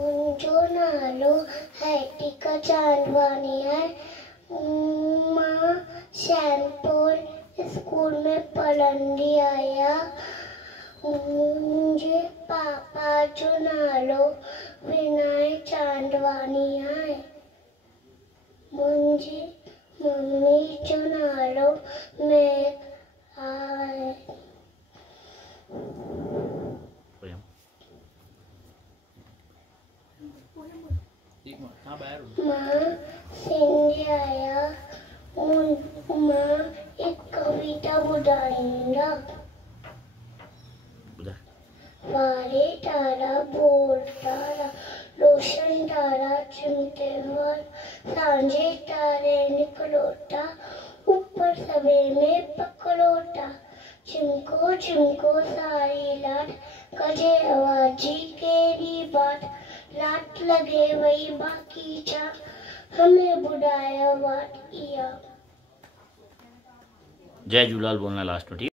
मुंहिंजो नालो हैटिका चांदवानी आहे। मां सैनपुर स्कूल में पढ़ंदी आहियां। मुंहिंजे पापा जो नालो विनय चांदवानी आहे। मुंहिंजी मम्मी जो नालो मेघा आहे। मां सिंधी आहियां। मां एक कविता ॿुधाईंदा। वारे तारा बोल तारा रोशन तारा चिमटे वर सांझे तारे निकलोटा ऊपर सवे में पकड़ोटा चिमको चिमको सारी लाट कजे आवाजी केरी बात लाट लगे वही बाकी जा हमें बुढ़ाया वाट इया। जय झूलेलाल बोलना लास्ट में। ठीक।